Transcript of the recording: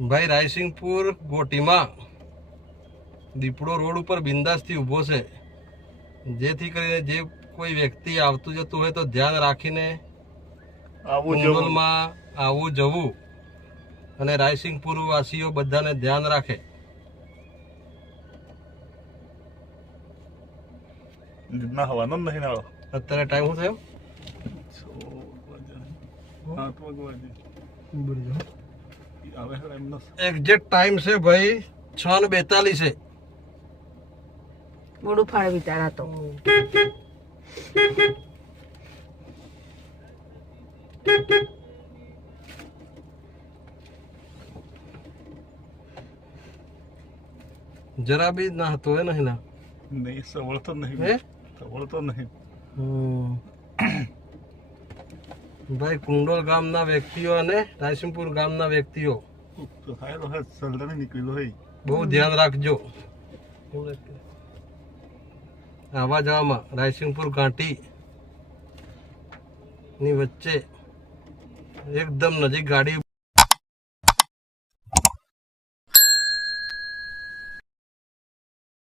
ભાઈ રાયસિંગપુર ગોટીમાં દીપડો રોડ ઉપર બિંદાસથી ઊભો છે, જેથી કરીને જે કોઈ વ્યક્તિ આવતું જતું હોય તો ધ્યાન રાખીને કુંડલમાં આવવું જવું, અને રાયસિંગપુર વાસીઓ બધાને ધ્યાન રાખે. અત્યારે ટાઈમ શું થયો? એક્ઝેક્ટ ટાઈમ છે ભાઈ 6:42 છે. મોડું ફાળે વિચારા તો જરા બી ના હતો એ નહીં ના નહીં સવળતો નહીં હે સવળતો નહીં. ભાઈ કુંડોલ ગામના વ્યક્તિઓ અને રાયસિંગપુર ગામના વ્યક્તિઓ બહુ ધ્યાન રાખજો આવવા જવામાં. રાયસિંગપુર ઘાટી ની વચ્ચે એકદમ નજીક ગાડી